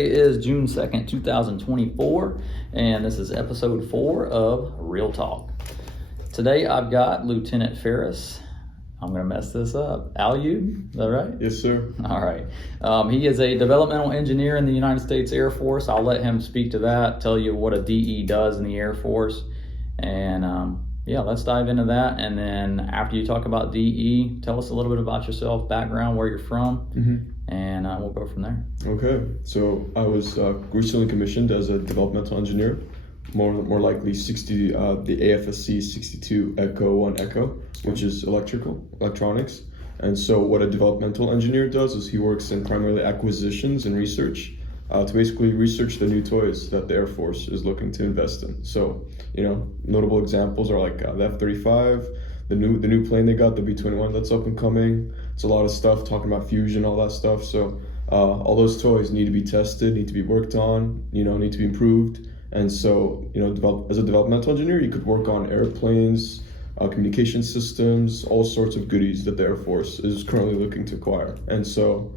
Today is June 2nd, 2024, and this is episode 4 of Real Talk. Today I've got Lieutenant Feras, I'm going to mess this up, Alayoub, is that right? Yes, sir. All right. He is a developmental engineer in the United States Air Force. I'll let him speak to that, tell you what a DE does in the Air Force, and yeah, let's dive into that. And then after you talk about DE, tell us a little bit about yourself, background, where you're from, and we'll go from there. Okay, so I was recently commissioned as a developmental engineer, more likely 60, the AFSC 62 Echo 1 Echo, which is electronics. And so what a developmental engineer does is he works in primarily acquisitions and research to basically research the new toys that the Air Force is looking to invest in. So, notable examples are like the F-35, the new plane they got, the B-21 that's up and coming. It's a lot of stuff, talking about fusion, all that stuff. So all those toys need to be tested, need to be worked on, need to be improved. And so, as a developmental engineer, you could work on airplanes, communication systems, all sorts of goodies that the Air Force is currently looking to acquire. And so,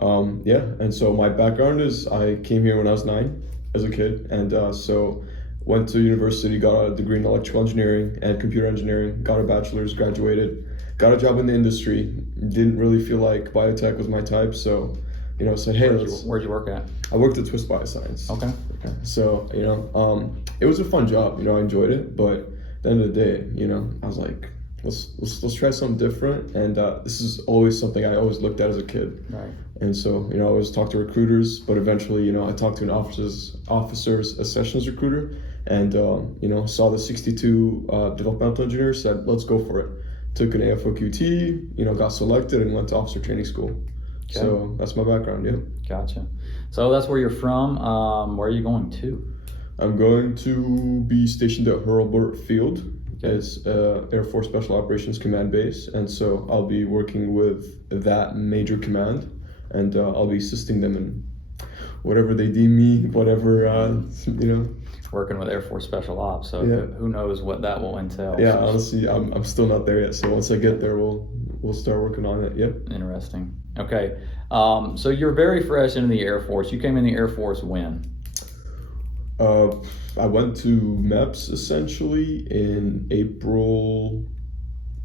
and so my background is I came here when I was 9 as a kid, and so went to university, got a degree in electrical engineering and computer engineering, got a bachelor's, graduated, got a job in the industry, didn't really feel like biotech was my type, so said, hey, where'd you work at? I worked at Twist Bioscience. Okay. So, it was a fun job, I enjoyed it, but at the end of the day, I was like, let's try something different, and this is always something I always looked at as a kid. Right. And so, I always talked to recruiters, but eventually, I talked to an officer's sessions recruiter, and saw the 62 developmental engineer, said, let's go for it. Took an AFOQT, got selected, and went to officer training school. Okay. So that's my background, yeah. Gotcha. So that's where you're from. Where are you going to? I'm going to be stationed at Hurlburt Field. It's Air Force Special Operations Command Base, and so I'll be working with that major command, and I'll be assisting them in whatever they deem me, whatever, Working with Air Force Special Ops, so yeah. Who knows what that will entail. Yeah, honestly, I'm still not there yet, so once I get there, we'll start working on it, yep. Interesting. Okay, so you're very fresh into the Air Force. You came in the Air Force when? I went to MEPS essentially in April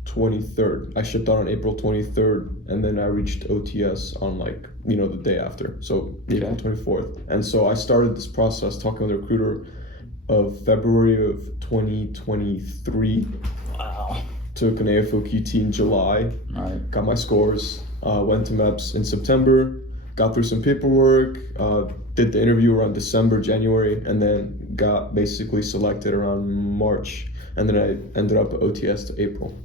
23rd. I shipped out on April 23rd, and then I reached OTS on the day after, so April 24th. And so I started this process talking with a recruiter of February of 2023. Wow. Took an AFOQT in July. All right. Got my scores. Went to MEPS in September. Got through some paperwork. Did the interview around December, January, and then got basically selected around March. And then I ended up at OTS to April.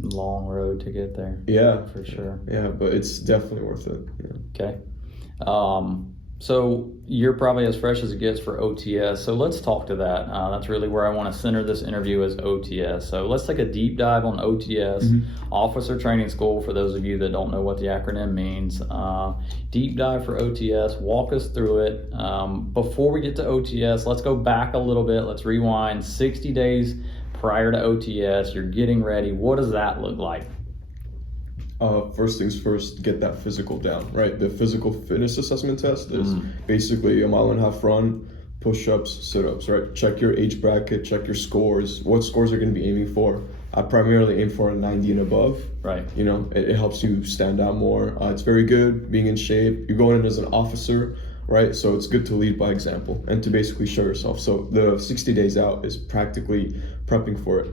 Long road to get there. Yeah, for sure. Yeah, but it's definitely worth it. Yeah. Okay. So you're probably as fresh as it gets for OTS. So let's talk to that. That's really where I want to center this interview is OTS. So let's take a deep dive on OTS, Officer Training School, for those of you that don't know what the acronym means. Deep dive for OTS, walk us through it. Before we get to OTS, let's go back a little bit. Let's rewind 60 days prior to OTS. You're getting ready. What does that look like? First things first, get that physical down, right? The physical fitness assessment test is basically a 1.5 mile run, push-ups, sit-ups, right? Check your age bracket, check your scores. What scores are going to be aiming for? I primarily aim for a 90 and above. Right. It helps you stand out more. It's very good being in shape. You're going in as an officer, right? So it's good to lead by example and to basically show yourself. So the 60 days out is practically prepping for it.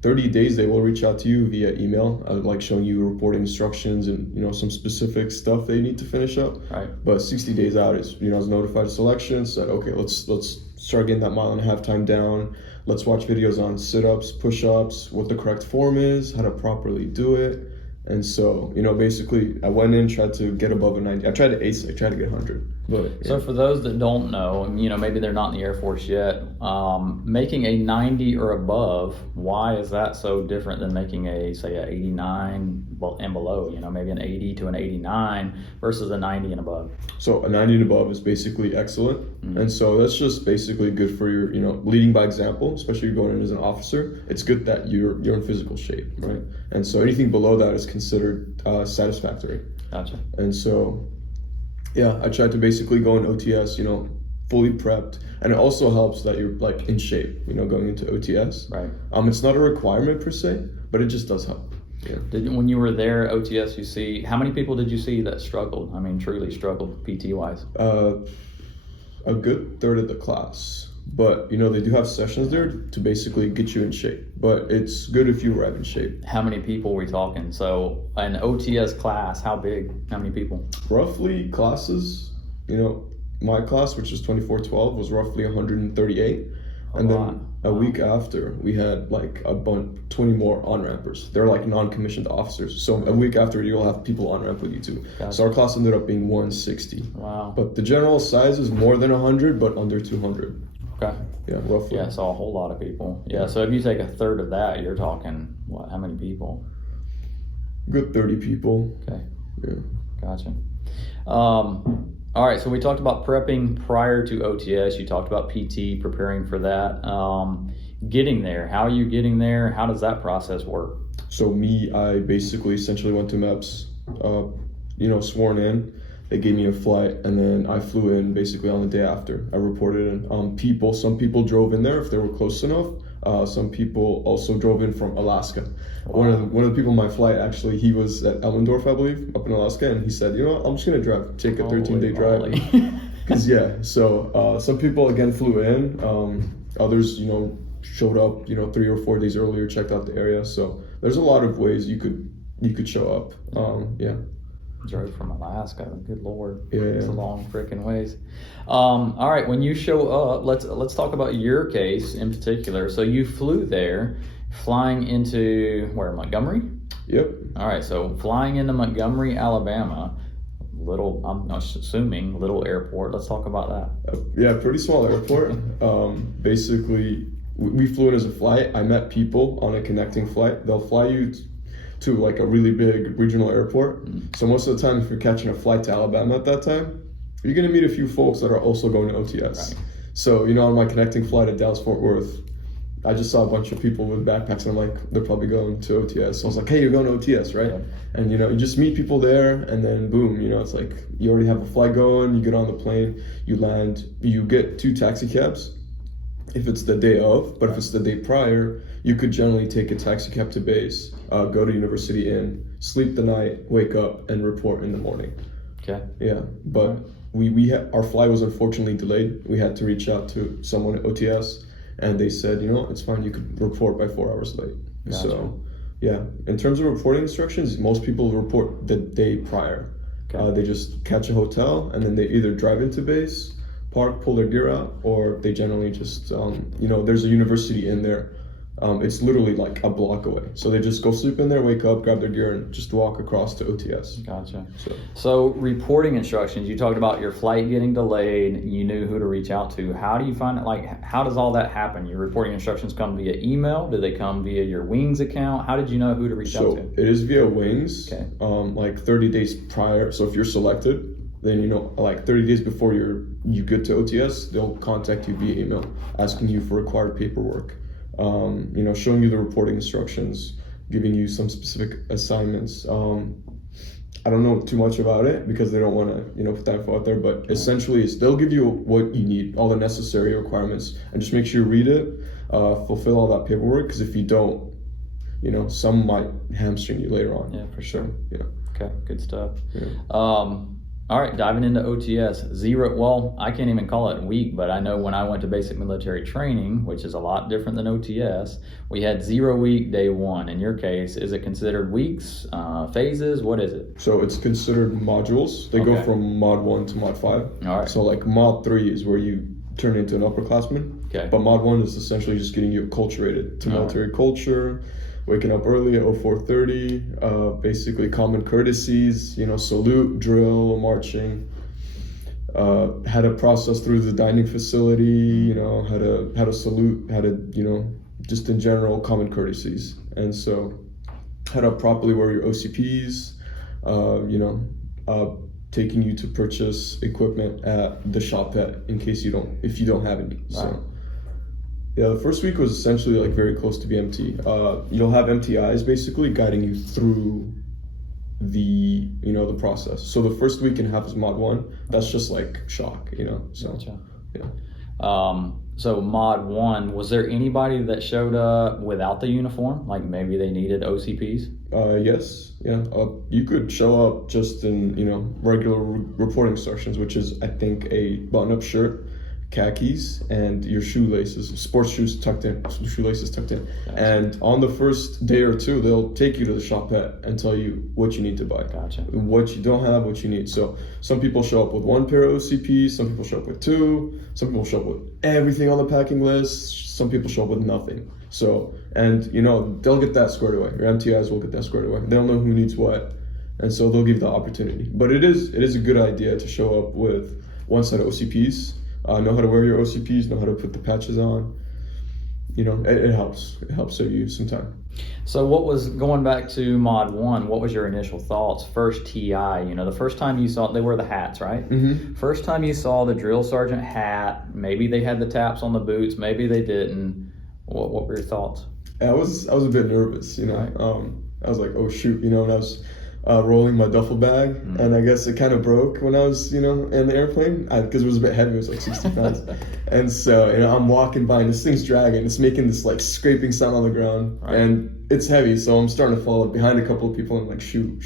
30 days, they will reach out to you via email, showing you reporting instructions and some specific stuff they need to finish up. Right. But 60 days out is I was notified of selection, said okay, let's start getting that 1.5 mile time down. Let's watch videos on sit-ups, push-ups, what the correct form is, how to properly do it. And so, basically I went in, tried to get above a 90. I tried to ace it, I tried to get 100. But, yeah. So for those that don't know, maybe they're not in the Air Force yet, making a 90 or above, why is that so different than making a 89 and below, maybe an 80 to an 89 versus a 90 and above? So a 90 and above is basically excellent. And so that's just basically good for your, leading by example, especially going in as an officer. It's good that you're in physical shape, right? And so anything below that is considered satisfactory. Gotcha. And so Yeah, I tried to basically go in OTS, fully prepped, and it also helps that you're like in shape, going into OTS. Right. It's not a requirement per se, but it just does help. Yeah. When you were there at OTS, how many people did you see that struggled? I mean, truly struggled PT wise. A good third of the class, but they do have sessions there to basically get you in shape. But it's good if you arrive in shape. How many people were we talking? So an OTS class, how big? How many people? Roughly classes, my class, which is 2412, was roughly 138. And then a week after, we had like 20 more on-rampers. They're like non-commissioned officers. So a week after, you'll have people on-ramp with you too. Gotcha. So our class ended up being 160. Wow. But the general size is more than 100, but under 200. Okay. Yeah, roughly. Yeah, so a whole lot of people. Yeah, so if you take a third of that, you're talking, what, how many people? Good 30 people. Okay. Yeah. Gotcha. All right, so we talked about prepping prior to OTS. You talked about PT, preparing for that. Getting there, how are you getting there? How does that process work? So I basically essentially went to MEPS, sworn in. They gave me a flight, and then I flew in basically on the day after. I reported in. Some people drove in there if they were close enough. Some people also drove in from Alaska. Wow. One of the people on my flight, actually, he was at Ellendorf, I believe, up in Alaska, and he said, I'm just gonna take a 13-day drive. Because so some people again flew in. Others, showed up, 3 or 4 days earlier, checked out the area. So there's a lot of ways you could show up. Drove from Alaska. Good Lord. Yeah. It's a long freaking ways. All right, when you show up, let's talk about your case in particular. So you flew there, flying into where, Montgomery? Yep. All right, so flying into Montgomery, Alabama, I'm assuming little airport. Let's talk about that. Pretty small airport. Basically, we flew in as a flight. I met people on a connecting flight. They'll fly you to like a really big regional airport. So most of the time, if you're catching a flight to Alabama at that time, you're gonna meet a few folks that are also going to OTS. Right. So on my connecting flight at Dallas-Fort Worth, I just saw a bunch of people with backpacks, and I'm like, they're probably going to OTS. So I was like, hey, you're going to OTS, right? Yeah. And you just meet people there, and then boom, it's like you already have a flight going. You get on the plane, you land, you get 2 taxi cabs if it's the day of, but if it's the day prior, you could generally take a taxi cab to base, go to University Inn, sleep the night, wake up, and report in the morning. Okay. Yeah, but our flight was unfortunately delayed. We had to reach out to someone at OTS, and they said, it's fine, you could report by 4 hours late. Gotcha. So, yeah, in terms of reporting instructions, most people report the day prior. Okay. They just catch a hotel, and then they either drive into base, park, pull their gear out, or they generally just, there's a University in there. It's literally like a block away. So they just go sleep in there, wake up, grab their gear, and just walk across to OTS. Gotcha. So reporting instructions, you talked about your flight getting delayed, you knew who to reach out to. How do you find it? How does all that happen? Your reporting instructions come via email? Do they come via your Wings account? How did you know who to reach out to? So it is via Wings, okay. 30 days prior. So if you're selected, then 30 days before you get to OTS, they'll contact you via email, asking you for required paperwork. Showing you the reporting instructions, giving you some specific assignments. I don't know too much about it because they don't want to, put that info out there, but essentially they'll give you what you need, all the necessary requirements, and just make sure you read it, fulfill all that paperwork, because if you don't, some might hamstring you later on. Yeah, for sure. Yeah. Okay, good stuff. Yeah. All right, diving into OTS, I can't even call it week, but I know when I went to basic military training, which is a lot different than OTS, we had 0 week day 1. In your case, is it considered weeks, phases? What is it? So it's considered modules. They go from mod 1 to mod 5. All right. So like mod 3 is where you turn into an upperclassman. Okay. But mod 1 is essentially just getting you acculturated to military culture, waking up early at 04:30, basically common courtesies, salute, drill, marching. How to process through the dining facility, how to salute, how to, just in general common courtesies. And so how to properly wear your OCPs, taking you to purchase equipment at the shop if you don't have any. Right. So. Yeah, the first week was essentially very close to BMT. You'll have MTIs basically guiding you through the the process. So the first week and a half is mod 1. That's just like shock, so Gotcha. yeah. So mod 1, was there anybody that showed up without the uniform? Like maybe they needed OCPs? Yes, yeah. You could show up just in regular reporting instructions, which is I think a button-up shirt, khakis, and your shoelaces, sports shoes tucked in, shoelaces tucked in. Gotcha. And on the first day or two, they'll take you to the shopette and tell you what you need to buy. Gotcha. What you don't have, what you need. So some people show up with 1 pair of OCPs, some people show up with 2, some people show up with everything on the packing list, some people show up with nothing. So, and they'll get that squared away. Your MTIs will get that squared away. They'll know who needs what, and so they'll give the opportunity. But it is a good idea to show up with 1 set of OCPs. Know how to wear your OCPs, know how to put the patches on. It helps. It helps save you some time. So what was, going back to mod 1, what was your initial thoughts? First TI, the first time you saw, they wear the hats, right? Mm-hmm. First time you saw the drill sergeant hat, maybe they had the taps on the boots, maybe they didn't. What were your thoughts? I was a bit nervous, Right. I was like, oh shoot, and I was rolling my duffel bag, and I guess it kind of broke when I was, in the airplane, because it was a bit heavy. It was like 60 pounds, and so I'm walking by, and this thing's dragging. It's making this like scraping sound on the ground, Right. and it's heavy, so I'm starting to fall behind a couple of people. And I'm like, shoot,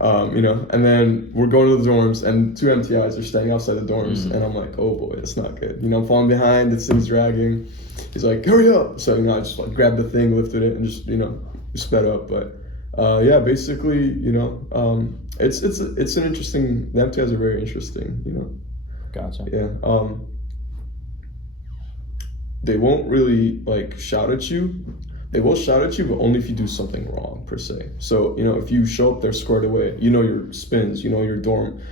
and then we're going to the dorms, and 2 MTIs are staying outside the dorms, and I'm like, oh boy, that's not good. I'm falling behind. This thing's dragging. He's like, hurry up! So I just like grabbed the thing, lifted it, and just sped up, but. Yeah, basically, it's an interesting. The MTIs are very interesting, Gotcha. Yeah. They won't really like shout at you. They will shout at you, but only if you do something wrong per se. So if you show up there squared away, your spins, your dorm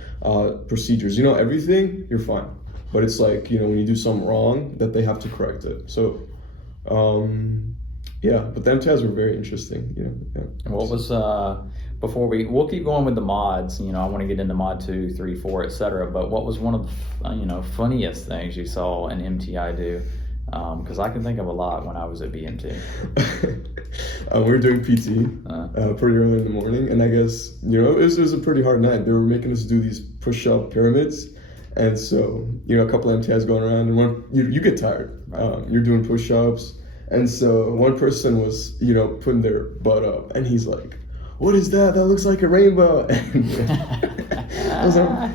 procedures, everything, you're fine. But it's like when you do something wrong, that they have to correct it. So. Yeah, but the MTIs were very interesting. Yeah. What was we'll keep going with the mods. I want to get into mod 2, 3, 4, etc. But what was one of the funniest things you saw an MTI do? Because I can think of a lot when I was at BMT. We were doing PT pretty early in the morning, and I guess it was a pretty hard night. They were making us do these push-up pyramids, and so a couple of MTIs going around, and you get tired. Right. You're doing push-ups. And so one person was, putting their butt up, and he's like, "What is that? That looks like a rainbow." I was like,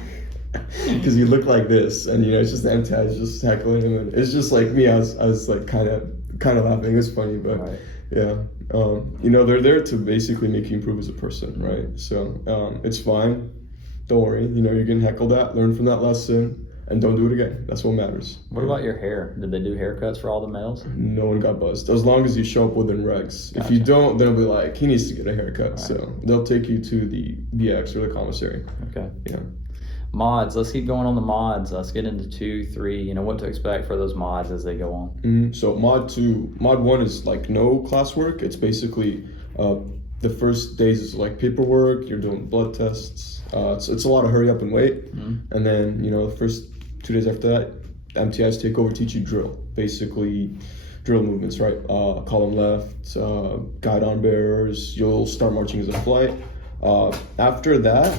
because he looked like this, and it's just the MTI just heckling him, and it's just like me. I was like kind of laughing. It was funny, but Right. yeah, they're there to basically make you improve as a person, right? So it's fine. Don't worry. You're getting heckled at. Learn from that lesson. And don't do it again. That's what matters. What about your hair? Did they do haircuts for all the males? No one got buzzed. As long as you show up within regs. Gotcha. If you don't, they'll be like, he needs to get a haircut. Right. So they'll take you to the BX or the commissary. Okay. Yeah. Mods. Let's keep going on the mods. Let's get into 2, 3. What to expect for those mods as they go on. So mod 1 is like no classwork. It's basically the first days is like paperwork. You're doing blood tests. It's a lot of hurry up and wait. And then the first 2 days after that, MTIs take over, teach you drill. Basically, drill movements, right? Column left, guide on bearers. You'll start marching as a flight. After that,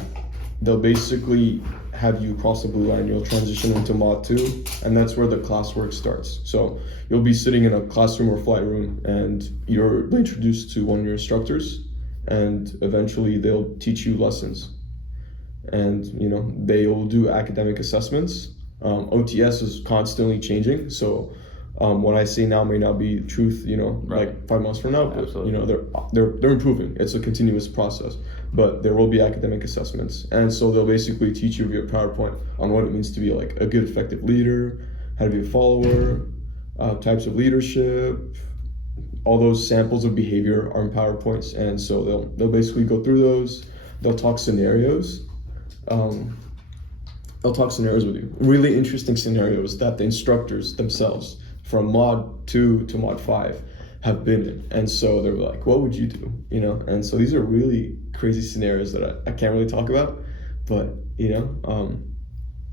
they'll basically have you cross the blue line. You'll transition into mod 2, and that's where the classwork starts. So you'll be sitting in a classroom or flight room, and you're introduced to one of your instructors, and eventually they'll teach you lessons. And they will do academic assessments. OTS is constantly changing, so what I say now may not be truth, Right. like 5 months from now. But, Absolutely. they're improving. It's a continuous process, but there will be academic assessments, and so they'll basically teach you via PowerPoint on what it means to be like a good, effective leader, how to be a follower, types of leadership. All those samples of behavior are in PowerPoints, and so they'll basically go through those. They'll talk scenarios. They'll talk scenarios with you. Really interesting scenarios that the instructors themselves from mod 2 to mod 5 have been in. And so they're like, what would you do? And so these are really crazy scenarios that I can't really talk about, but a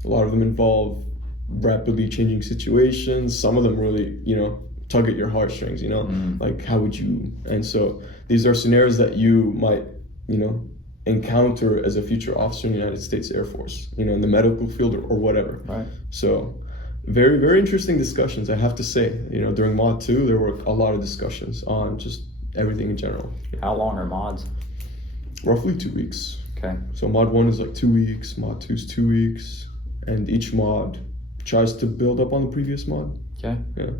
lot of them involve rapidly changing situations. Some of them really, tug at your heartstrings, like how would you? And so these are scenarios that you might, encounter as a future officer in the United States Air Force, you know, in the medical field or whatever. Right. So very, very interesting discussions, I have to say. You know, during Mod 2, there were a lot of discussions on just everything in general. How long are mods? Roughly 2 weeks. Okay. So Mod 1 is like 2 weeks, Mod 2 is 2 weeks, and each mod tries to build up on the previous mod. Okay. Yeah.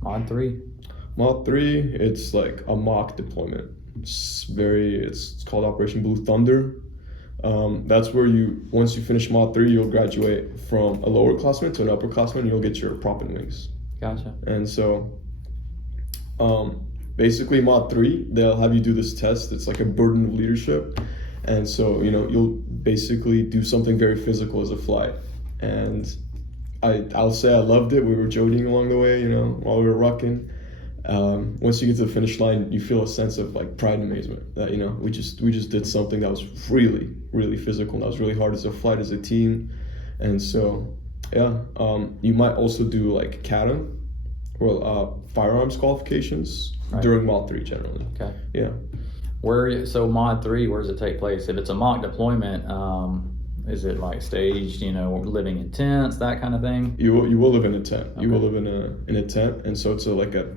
Mod 3? Mod 3, it's like a mock deployment. It's called Operation Blue Thunder. That's where once you finish Mod 3, you'll graduate from a lower classman to an upperclassman, and you'll get your prop and wings. Gotcha. And so, basically Mod 3, they'll have you do this test. It's like a burden of leadership. And so, you know, you'll basically do something very physical as a flight. And I'll say I loved it. We were joking along the way, you know, while we were rocking. Once you get to the finish line, you feel a sense of like pride and amazement that, you know, we just did something that was really, really physical, and that was really hard as a flight, as a team. And so, yeah, you might also do like CADM, or firearms qualifications during Mod 3 generally. Okay. Yeah. So Mod 3, where does it take place? If it's a mock deployment, is it like staged, you know, living in tents, that kind of thing? You will live in a tent. Okay. You will live in a tent, and so it's like a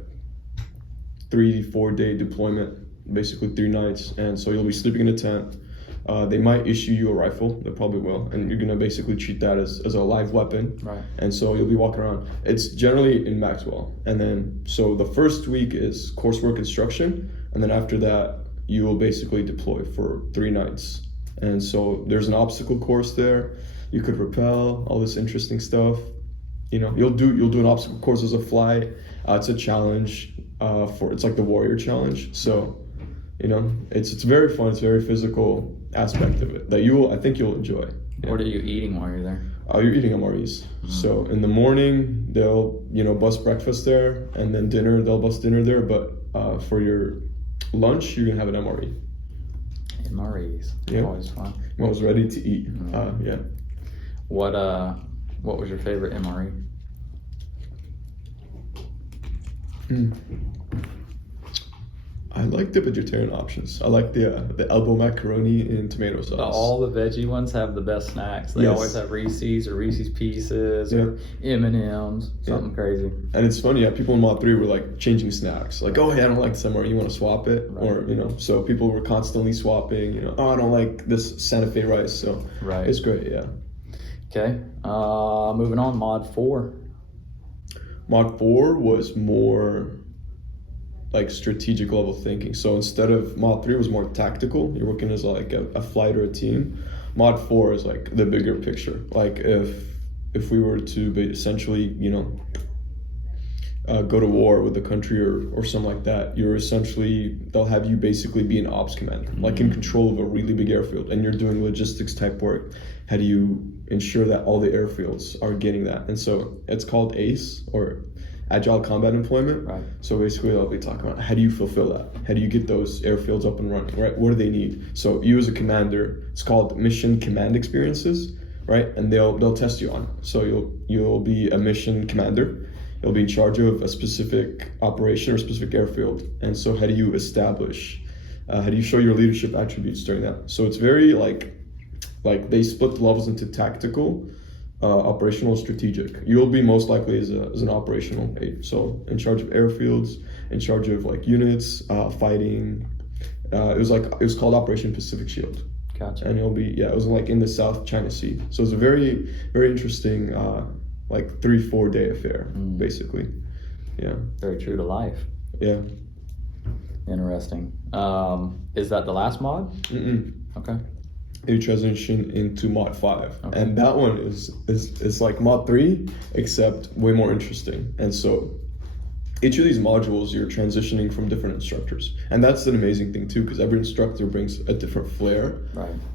3-4 day deployment, basically 3 nights. And so you'll be sleeping in a tent. They might issue you a rifle. They probably will, and you're gonna basically treat that as a live weapon. Right. And so you'll be walking around. It's generally in Maxwell, and then so the first week is coursework instruction, and then after that you will basically deploy for 3 nights. And so there's an obstacle course there. You could rappel, all this interesting stuff. You know, you'll do an obstacle course as a flight. It's a challenge it's like the warrior challenge. So, you know, it's very fun. It's a very physical aspect of it that I think you'll enjoy. Yeah. What are you eating while you're there? You're eating MREs. Mm-hmm. So in the morning they'll, you know, bust breakfast there, and then they'll bust dinner there. But for your lunch, you're gonna have an MRE. MREs. Yeah. Always fun. I was ready to eat. Mm-hmm. Yeah. What was your favorite MRE? I like the vegetarian options. I like the elbow macaroni and tomato sauce. All the veggie ones have the best snacks. They always have Reese's or Reese's Pieces or M&Ms, something crazy. And it's funny, people in Mod 3 were like changing snacks. Like, oh, hey, I don't like this MRE, you want to swap it? Right. Or, you know, so people were constantly swapping, you know, oh, I don't like this Santa Fe rice. So it's great, yeah. Okay, moving on, Mod 4. Mod 4 was more like strategic level thinking. So instead of Mod 3 was more tactical, you're working as like a flight or a team. Mod 4 is like the bigger picture. Like if we were to be essentially, you know, go to war with the country or something like that, they'll have you basically be an ops commander, like in control of a really big airfield, and you're doing logistics type work. How do you ensure that all the airfields are getting that? And so it's called ACE, or Agile Combat Employment. Right. So basically I'll be talking about how do you fulfill that? How do you get those airfields up and running, right? What do they need? So you as a commander, it's called mission command experiences, right? And they'll test you on it. So you'll be a mission commander. You'll be in charge of a specific operation or specific airfield. And so how do you establish, how do you show your leadership attributes during that? So it's very like they split the levels into tactical, operational, strategic. You'll be most likely as an operational aide. So in charge of airfields, in charge of like units, fighting. It was called Operation Pacific Shield. Gotcha. And it was like in the South China Sea. So it's a very, very interesting, like 3-4 day affair, basically. Yeah. Very true to life. Yeah. Interesting. Is that the last mod? Okay. You transition into Mod 5, and that one is like Mod 3, except way more interesting. And so each of these modules, you're transitioning from different instructors, and that's an amazing thing too, because every instructor brings a different flair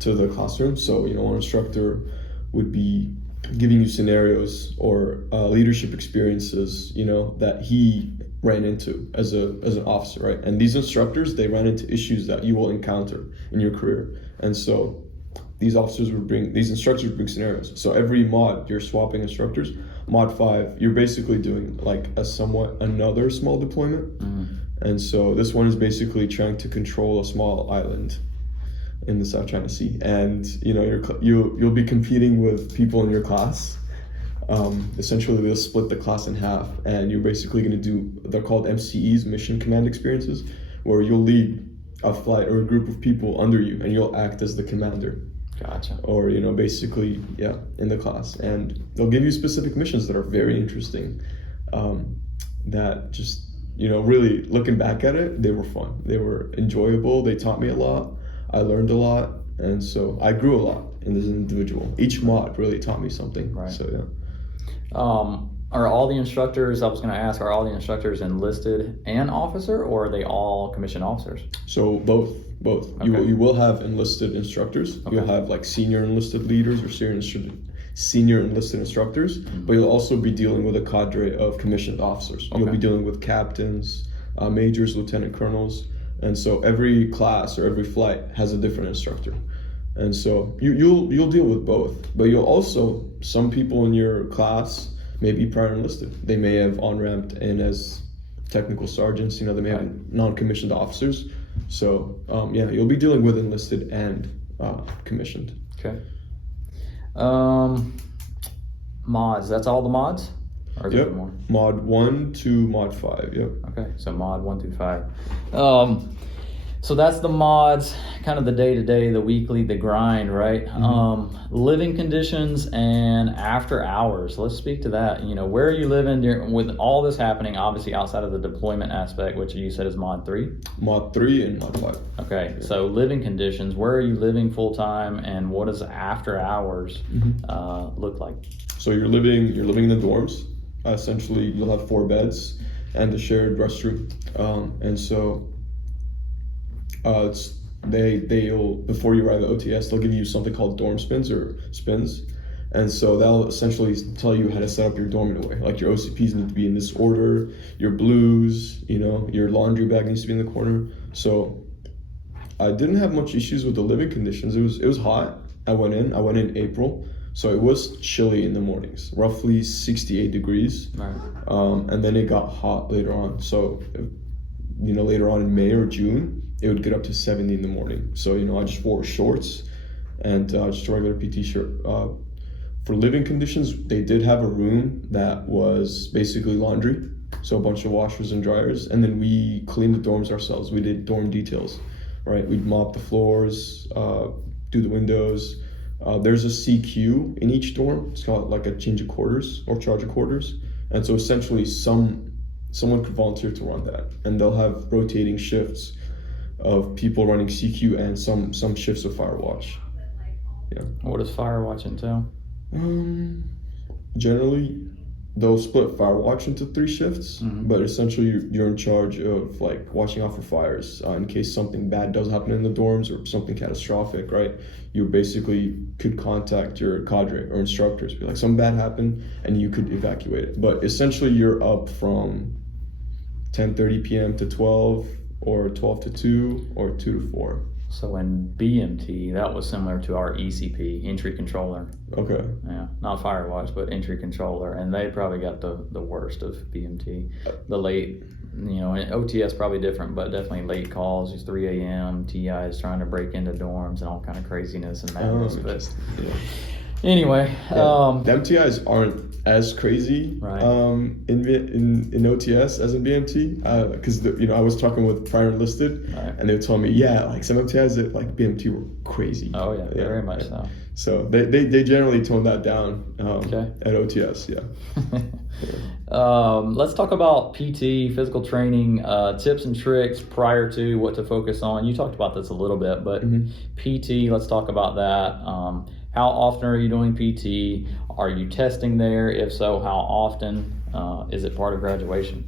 to the classroom. So, you know, one instructor would be giving you scenarios or leadership experiences, you know, that he ran into as an officer, right? And these instructors, they ran into issues that you will encounter in your career. And so these instructors would bring scenarios. So every mod, you're swapping instructors. Mod 5, you're basically doing like another small deployment. And so this one is basically trying to control a small island. in the South China Sea, and you'll be competing with people in your class. Essentially, they'll split the class in half, and you're basically going to do, they're called MCEs, Mission Command Experiences, where you'll lead a flight or a group of people under you, and you'll act as the commander. Gotcha. Or, basically, in the class. And they'll give you specific missions that are very interesting, that just, really looking back at it, they were fun. They were enjoyable. They taught me a lot. I learned a lot. And so I grew a lot as an individual. Each mod really taught me something. Right. So, yeah. Are all the instructors, I was going to ask, are all the instructors enlisted and officer, or are they all commissioned officers? So both. Okay. You will have enlisted instructors. Okay. You'll have like senior enlisted leaders or senior enlisted instructors, but you'll also be dealing with a cadre of commissioned officers. Okay. You'll be dealing with captains, majors, lieutenant colonels, and so every class or every flight has a different instructor. And so you'll deal with both, but you'll also, some people in your class may be prior enlisted. They may have on-ramped in as technical sergeants, they may have non-commissioned officers. So you'll be dealing with enlisted and commissioned. Okay. Mods, that's all the mods? Or is there more? Mod 1 to Mod 5, yep. Okay, so mod 1 through 5. So that's the mods, kind of the day-to-day, the weekly, the grind, right? Living conditions and after hours. Let's speak to that. Where are you living with all this happening, obviously outside of the deployment aspect, which you said is mod 3? Mod 3 and Mod 5. Okay, so living conditions, where are you living full-time, and what does after hours look like? So you're living in the dorms. Essentially, you'll have 4 beds and a shared restroom. And so they'll before you arrive at OTS, they'll give you something called dorm spins. And so they'll essentially tell you how to set up your dorm in a way. Like your OCPs need to be in this order, your blues, your laundry bag needs to be in the corner. So I didn't have much issues with the living conditions. It was hot. I went in April. So it was chilly in the mornings, roughly 68 degrees. Right. And then it got hot later on. So, later on in May or June, it would get up to 70 in the morning. So, I just wore shorts and just a regular PT shirt. For living conditions, they did have a room that was basically laundry. So a bunch of washers and dryers. And then we cleaned the dorms ourselves. We did dorm details, right? We'd mop the floors, do the windows. There's a CQ in each dorm. It's called like a change of quarters or charge of quarters. And so essentially someone could volunteer to run that. And they'll have rotating shifts of people running CQ and some shifts of Firewatch. Yeah. What does Firewatch entail? Generally, they'll split Firewatch into 3 shifts, but essentially you're in charge of like watching out for fires in case something bad does happen in the dorms or something catastrophic, right? You basically could contact your cadre or instructors, be like, something bad happened, and you could evacuate it. But essentially you're up from 10:30 p.m. to 12, or 12 to 2, or 2 to 4. So in BMT, that was similar to our ECP, entry controller. Okay. Yeah, not Firewatch, but entry controller. And they probably got the worst of BMT. The late, and OTS probably different, but definitely late calls, it's 3 a.m., TIs trying to break into dorms and all kind of craziness and madness. Anyway. The MTIs aren't as crazy right. in OTS as in BMT, because I was talking with prior enlisted, right. And they would tell me, some MTIs at like BMT were crazy. Oh yeah, very much so. So they generally tone that down at OTS. Let's talk about PT, physical training, tips and tricks prior to what to focus on. You talked about this a little bit, but PT, let's talk about that. How often are you doing PT? Are you testing there? If so, how often? Is it part of graduation?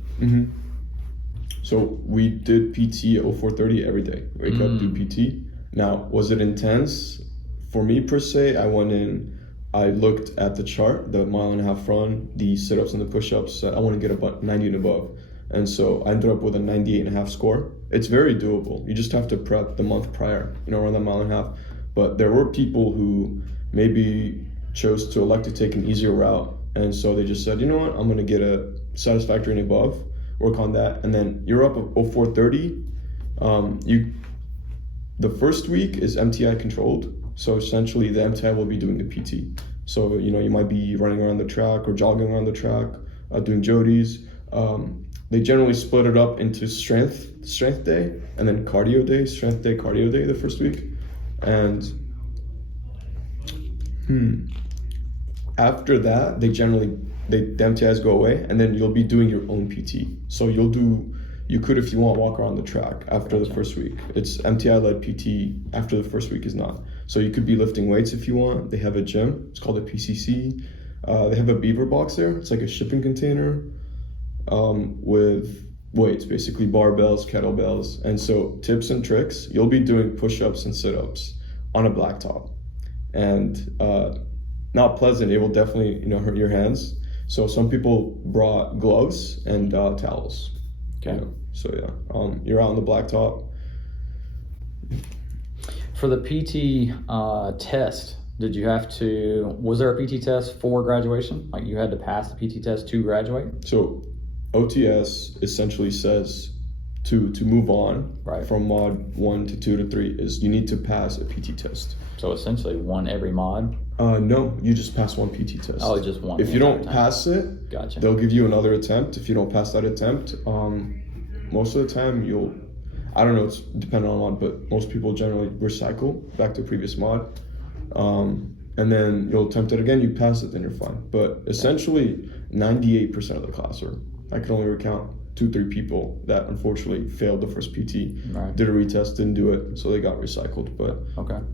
So we did PT at 0430 every day. Wake up, do PT. Now, was it intense? For me per se, I went in, I looked at the chart, the 1.5 mile run, the sit-ups and the push-ups. I want to get about 90 and above. And so I ended up with a 98.5 score. It's very doable. You just have to prep the month prior, around that 1.5 mile. But there were people who maybe chose to elect to take an easier route. And so they just said, you know what, I'm going to get a satisfactory and above, work on that. And then you're up at 0430. The first week is MTI controlled. So essentially the MTI will be doing the PT. So, you might be running around the track or jogging around the track, doing jodies. They generally split it up into strength day, and then cardio day, strength day, cardio day the first week. And after that, the MTIs go away, and then you'll be doing your own PT. So you could, if you want, walk around the track after the first week. It's MTI-led PT after the first week is not. So you could be lifting weights if you want. They have a gym. It's called a PCC. They have a beaver box there. It's like a shipping container with weights, basically barbells, kettlebells. And so tips and tricks, you'll be doing push-ups and sit-ups on a blacktop. And not pleasant. It will definitely, hurt your hands. So some people brought gloves and towels. Okay. So yeah, you're out on the blacktop. For the PT test, was there a PT test for graduation? Like you had to pass the PT test to graduate? So OTS essentially says to move on from mod 1 to 2 to 3 is you need to pass a PT test. So essentially one every mod? No, you just pass one PT test. Oh, just one. If you don't pass it, gotcha. They'll give you another attempt. If you don't pass that attempt, most of the time I don't know, it's dependent on mod, but most people generally recycle back to a previous mod. And then you'll attempt it again, you pass it, then you're fine. But essentially 98% of the class, or I can only recount 2-3 people that unfortunately failed the first PT, did a retest, didn't do it, so they got recycled. But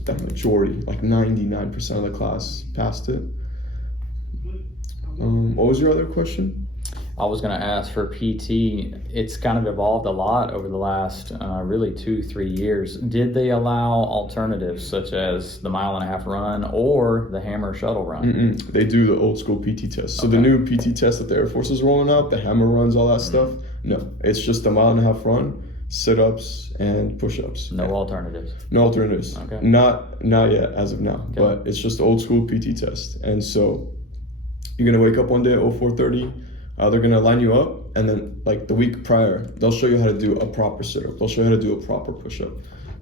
that majority, like 99% of the class passed it. What was your other question? I was going to ask for PT. It's kind of evolved a lot over the last really 2-3 years. Did they allow alternatives such as the 1.5 mile run or the hammer shuttle run? They do the old school PT test. So the new PT test that the Air Force is rolling out, the hammer runs, all that stuff, no. It's just a 1.5 mile run, sit-ups, and push-ups. No alternatives? No alternatives. Okay. Not yet as of now, but it's just the old school PT test. And so you're going to wake up one day at 04:30. They're going to line you up, and then like the week prior, they'll show you how to do a proper sit-up. They'll show you how to do a proper push-up.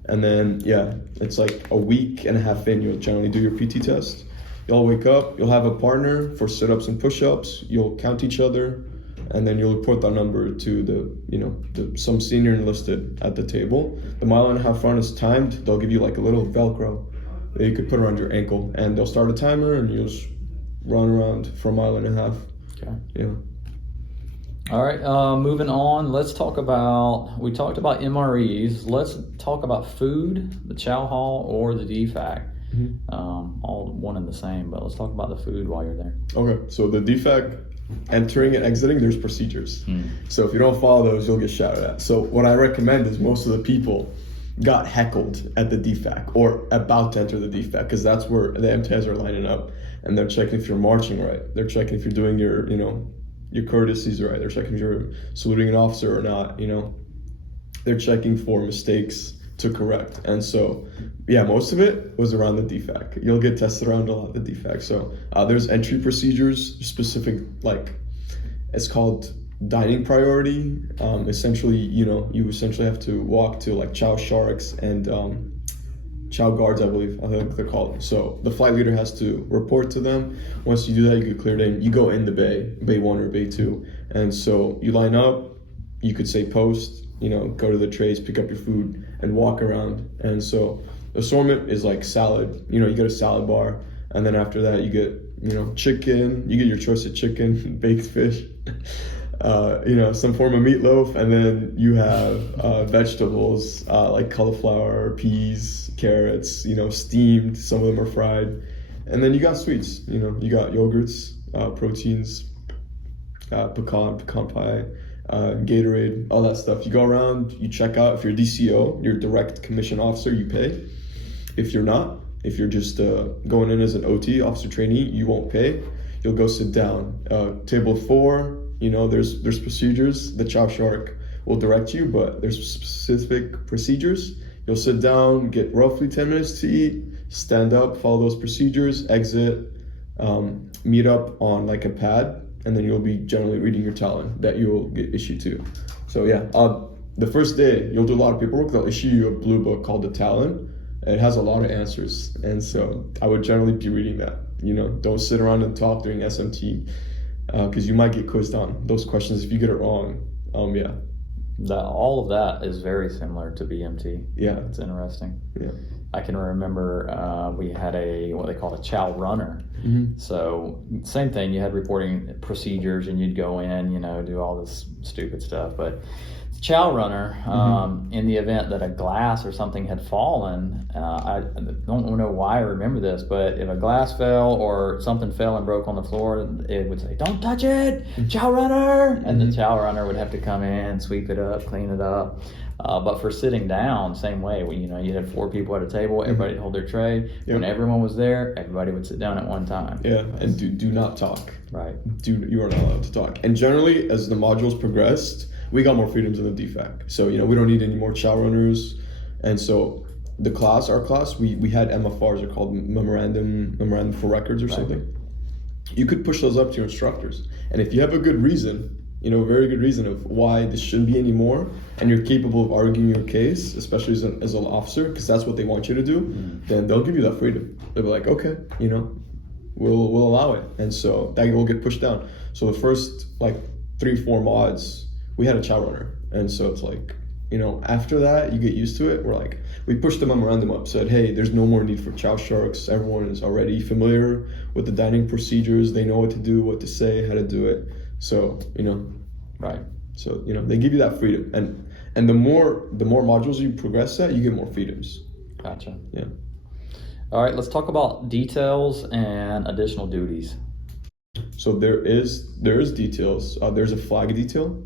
And then, it's like a week and a half in, you'll generally do your PT test. You'll wake up, you'll have a partner for sit-ups and push-ups. You'll count each other, and then you'll report that number to some senior enlisted at the table. The 1.5 mile run is timed. They'll give you like a little Velcro that you could put around your ankle, and they'll start a timer, and you'll just run around for 1.5 miles. Okay. Yeah. All right, moving on, we talked about MREs. Let's talk about food, the chow hall or the DFAC. All one and the same, but let's talk about the food while you're there. Okay, so the DFAC, entering and exiting, there's procedures. So if you don't follow those, you'll get shouted at. So what I recommend is most of the people got heckled at the DFAC or about to enter the DFAC, because that's where the MTIs are lining up, and they're checking if you're marching right. They're checking if you're doing your courtesies right. They're checking if you're saluting an officer or not. They're checking for mistakes to correct. And so, most of it was around the DFAC. You'll get tested around a lot of the DFAC. So there's entry procedures specific, like it's called dining priority. Essentially, you essentially have to walk to like chow sharks and chow guards, I think they're called. So the flight leader has to report to them. Once you do that, you get cleared in. You go in the bay 1 or bay 2. And so you line up, you could say post, go to the trays, pick up your food, and walk around. And so the assortment is like salad. You get a salad bar, and then after that you get, chicken. You get your choice of chicken, baked fish, some form of meatloaf, and then you have vegetables like cauliflower, peas, carrots, steamed. Some of them are fried. And then you got sweets. You got yogurts, proteins, pecan pie, Gatorade, all that stuff. You go around, you check out. If you're DCO, you're direct commission officer, you pay. If you're not, if you're just going in as an OT, officer trainee, you won't pay. You'll go sit down. Table 4, there's procedures. The chow shark will direct you, but there's specific procedures. You'll sit down, get roughly 10 minutes to eat, stand up, follow those procedures, exit, meet up on like a pad, and then you'll be generally reading your talent that you'll get issued to. So the first day, you'll do a lot of paperwork. They'll issue you a blue book called the Talon. It has a lot of answers. And so I would generally be reading that. Don't sit around and talk during SMT because you might get quizzed on those questions if you get it wrong. Yeah. All of that is very similar to BMT. Yeah. It's interesting. Yeah. I can remember we had what they called a chow runner. Mm-hmm. So same thing, you had reporting procedures and you'd go in, do all this stupid stuff. But the chow runner, in the event that a glass or something had fallen, I don't know why I remember this, but if a glass fell or something fell and broke on the floor, it would say, "Don't touch it, chow runner!" And the chow runner would have to come in, sweep it up, clean it up. But for sitting down, same way. You had 4 people at a table, everybody hold their tray. Yep. When everyone was there, everybody would sit down at one time. Yeah, and do not talk. Right. You are not allowed to talk. And generally, as the modules progressed, we got more freedoms in the DFAC. So, we don't need any more chow runners. And so our class, we had MFRs, are called memorandum for records or something. You could push those up to your instructors. And if you have a good reason, a very good reason of why this shouldn't be anymore, and you're capable of arguing your case, especially as an officer, because that's what they want you to do, then they'll give you that freedom. They'll be like, okay, we'll allow it. And so that will get pushed down. So the first 3-4 mods, we had a chow runner. And so it's after that, you get used to it. We pushed the memorandum up, said, hey, there's no more need for chow sharks. Everyone is already familiar with the dining procedures. They know what to do, what to say, how to do it. So, right. So, they give you that freedom. And the more modules you progress at, you get more freedoms. Gotcha. Yeah. All right, let's talk about details and additional duties. So there is details. There's a flag detail.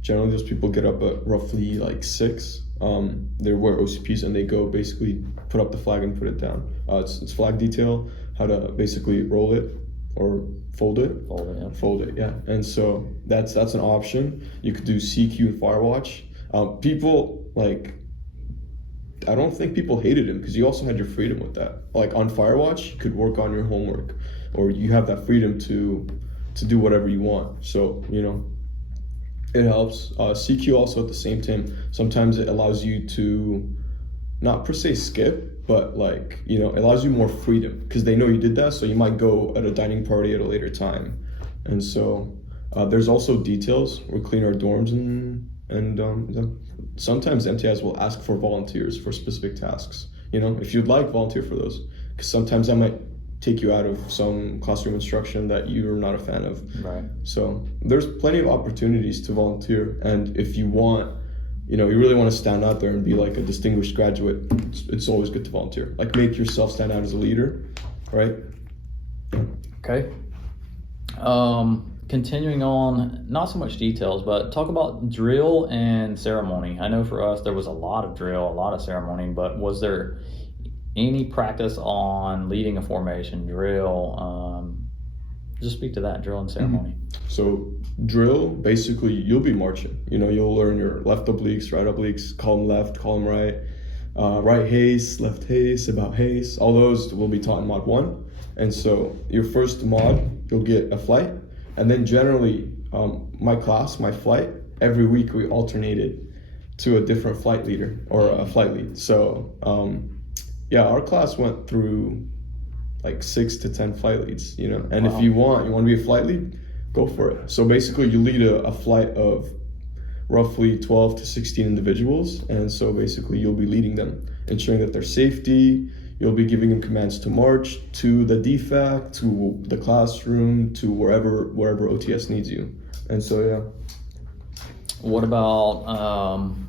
Generally, those people get up at roughly 6. They wear OCPs and they go basically put up the flag and put it down. It's flag detail, how to basically roll it or fold it. Fold it, yeah. And so that's an option. You could do CQ and Firewatch. People I don't think people hated him because you also had your freedom with that. On Firewatch, you could work on your homework, or you have that freedom to do whatever you want. So it helps. CQ also at the same time. Sometimes it allows you to not per se skip, but it allows you more freedom because they know you did that. So you might go at a dining party at a later time. And so there's also details. We clean our dorms and sometimes MTIs will ask for volunteers for specific tasks. If you'd like, volunteer for those, because sometimes that might take you out of some classroom instruction that you're not a fan of. Right. So there's plenty of opportunities to volunteer, and if you want, you really want to stand out there and be a distinguished graduate, it's always good to volunteer. Make yourself stand out as a leader, right? Okay. Continuing on, not so much details, but talk about drill and ceremony. I know for us there was a lot of drill, a lot of ceremony, but was there any practice on leading a formation, drill? Just speak to that, drill and ceremony. So drill, basically you'll be marching. You'll learn your left obliques, right obliques, column left, column right, right haste, left haste, about haste. All those will be taught in mod 1. And so your first mod, you'll get a flight. And then generally, my flight, every week we alternated to a different flight leader or a flight lead. So our class went through 6 to 10 flight leads, and wow. If you want to be a flight lead, go for it. So basically you lead a flight of roughly 12 to 16 individuals. And so basically you'll be leading them, ensuring that their safety. You'll be giving them commands to march to the DFAC, to the classroom, to wherever OTS needs you. And so, yeah. What about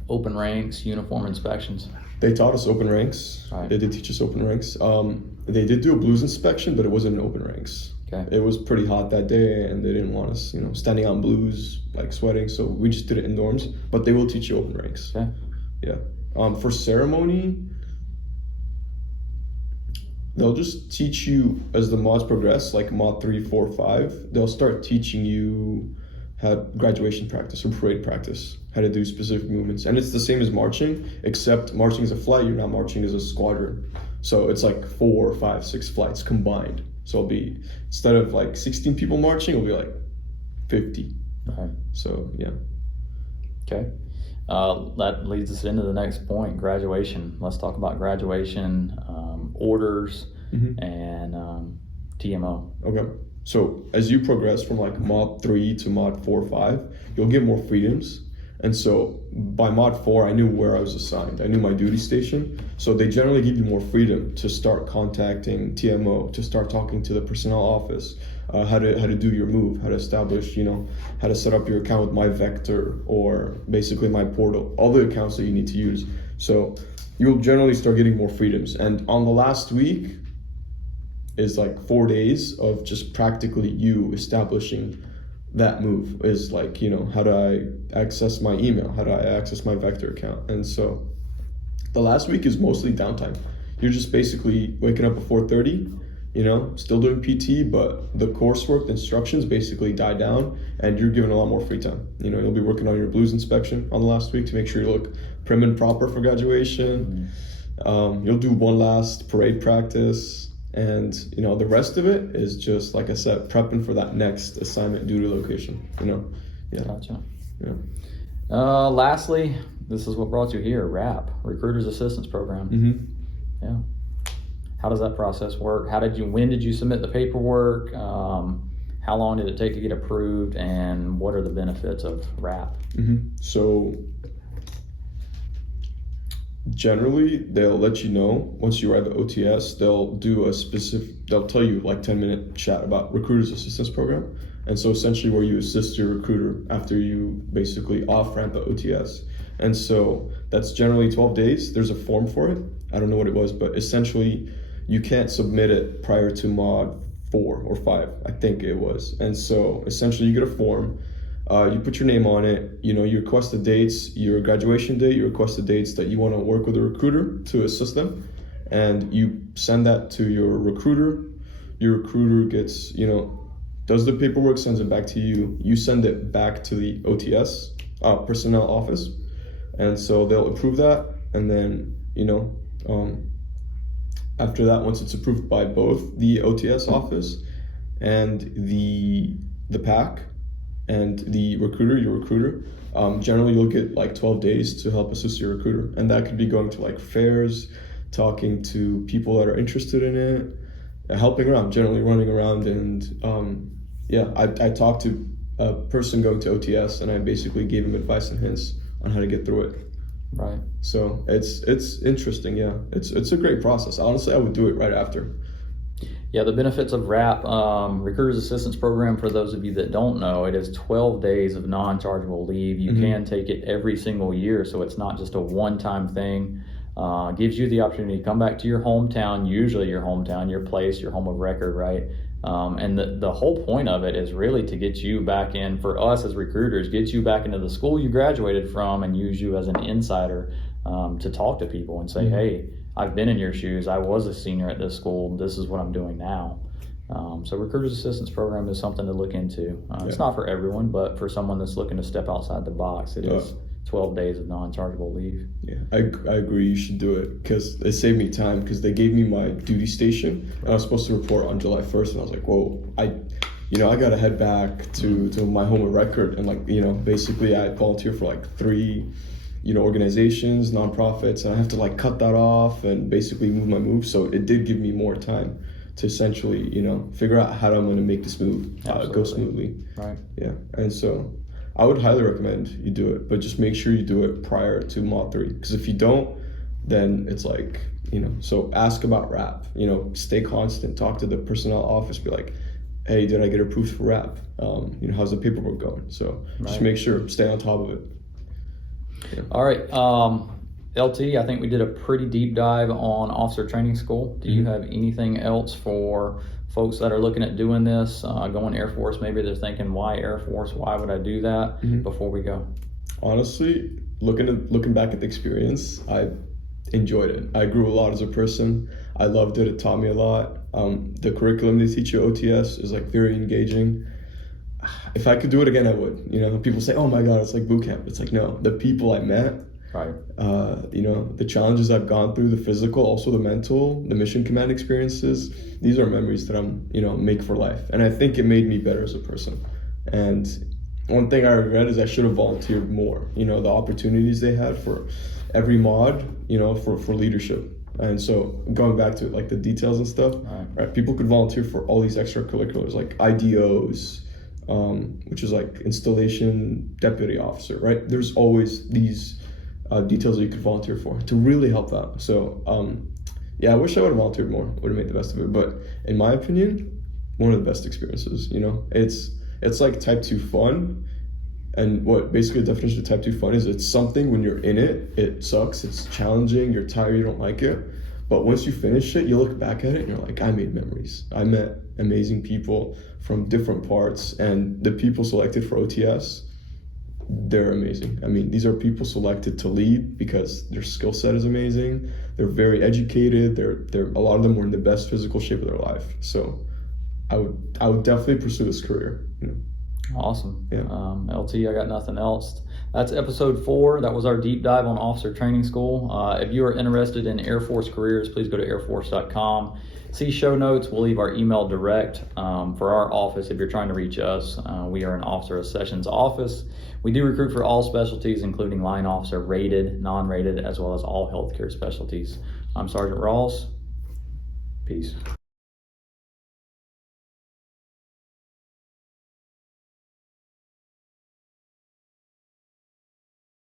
open ranks, uniform inspections? They taught us open ranks. Right. They did teach us open ranks. They did do a blues inspection, but it wasn't in open ranks. Okay. It was pretty hot that day, and they didn't want us, standing out in blues, sweating. So we just did it in dorms. But they will teach you open ranks. Okay. Yeah. For ceremony, they'll just teach you as the mods progress, mod 3, 4, 5. They'll start teaching you how graduation practice or parade practice, how to do specific movements. And it's the same as marching, except marching as a flight, you're not marching as a squadron. So it's 4, 5, 6 flights combined. So it'll be, instead of 16 people marching, it'll be 50. Right. So, yeah. Okay. that leads us into the next point, graduation. Let's talk about graduation, orders, and TMO. Okay. So as you progress from like mod 3 to mod 4 or 5, you'll get more freedoms. And so by mod 4, I knew where I was assigned. I knew my duty station. So they generally give you more freedom to start contacting TMO, to start talking to the personnel office, how to do your move, how to establish, how to set up your account with my vector or basically my portal, all the accounts that you need to use. So you'll generally start getting more freedoms. And on the last week is like 4 days of just practically you establishing that move. Is like, how do I access my email? How do I access my vector account? And so the last week is mostly downtime. You're just basically waking up at 4:30, still doing PT, but the coursework, the instructions basically die down and you're given a lot more free time. You'll be working on your blues inspection on the last week to make sure you look prim and proper for graduation. You'll do one last parade practice. And the rest of it is just, like I said, prepping for that next assignment duty location. Yeah. Gotcha. Yeah. Lastly, this is what brought you here, RAP, Recruiters Assistance Program. Yeah. How does that process work? When did you submit the paperwork? How long did it take to get approved? And what are the benefits of RAP? So generally, they'll let you know once you arrive at OTS. They'll tell you like 10-minute chat about Recruiters Assistance Program. And so essentially where you assist your recruiter after you basically off-ramp at OTS. And so that's generally 12 days. There's a form for it. I don't know what it was, but essentially you can't submit it prior to mod 4 or 5, I think it was. And so essentially you get a form. You put your name on it, you request the dates, your graduation date, you request the dates that you want to work with a recruiter to assist them, and you send that to your recruiter. Your recruiter gets, does the paperwork, sends it back to you. You send it back to the OTS personnel office, and so they'll approve that, and then, after that, once it's approved by both the OTS office and the PAC, and your recruiter, generally you'll get like 12 days to help assist your recruiter. And that could be going to like fairs, talking to people that are interested in it, helping around, generally running around. And I talked to a person going to OTS and I basically gave him advice and hints on how to get through it. Right. So it's interesting, yeah. It's a great process. Honestly, I would do it right after. Yeah, the benefits of RAP, Recruiters Assistance Program, for those of you that don't know, it is 12 days of non-chargeable leave. You can take it every single year, so it's not just a one-time thing. Gives you the opportunity to come back to your hometown, usually your hometown, your place, your home of record, right? And the whole point of it is really to get you back in, for us as recruiters, get you back into the school you graduated from and use you as an insider to talk to people and say, hey, I've been in your shoes. I was a senior at this school. This is what I'm doing now. So Recruiters Assistance Program is something to look into. It's not for everyone, but for someone that's looking to step outside the box, it is 12 days of non-chargeable leave. Yeah, I agree. You should do it because it saved me time, because they gave me my duty station and I was supposed to report on July 1st, and I was like, whoa, I got to head back to my home of record, and basically I volunteer for like 3 organizations, nonprofits, and I have to like cut that off and basically move my move. So it did give me more time to essentially, figure out how I'm going to make this move go smoothly. Right. Yeah. And so I would highly recommend you do it, but just make sure you do it prior to mod 3. Because if you don't, then it's like, so ask about RAP, stay constant, talk to the personnel office, be like, hey, did I get approved for RAP? How's the paperwork going? So just make sure, stay on top of it. Yeah. All right, LT, I think we did a pretty deep dive on officer training school. Do you have anything else for folks that are looking at doing this, going Air Force? Maybe they're thinking, why Air Force? Why would I do that? Before we go? Honestly, looking back at the experience, I enjoyed it. I grew a lot as a person. I loved it. It taught me a lot. The curriculum they teach you at OTS is like very engaging. If I could do it again, I would. People say, oh my God, it's like boot camp. It's like, no, the people I met, right. The challenges I've gone through, the physical, also the mental, the mission command experiences, these are memories that I'm, make for life. And I think it made me better as a person. And one thing I regret is I should have volunteered more. You know, the opportunities they had for every mod, you know, for leadership. And so going back to like the details and stuff, right? People could volunteer for all these extracurriculars like IDOs, which is like installation deputy officer, right? There's always these details that you could volunteer for to really help out. So yeah, I wish I would have volunteered more, would have made the best of it. But in my opinion, one of the best experiences, you know, it's like type 2 fun. And what basically the definition of type 2 fun is, it's something when you're in it, it sucks, it's challenging, you're tired, you don't like it. But once you finish it, you look back at it and you're like, I made memories. I met amazing people from different parts, and the people selected for OTS, they're amazing. I mean, these are people selected to lead because their skill set is amazing. They're very educated. They're a lot of them were in the best physical shape of their life. So I would definitely pursue this career, you know. Awesome. Yeah. LT, I got nothing else. That's episode 4. That was our deep dive on officer training school. If you are interested in Air Force careers, please go to airforce.com. See show notes. We'll leave our email direct for our office if you're trying to reach us. We are an officer accessions office. We do recruit for all specialties, including line officer, rated, non-rated, as well as all healthcare specialties. I'm Sergeant Ross. Peace.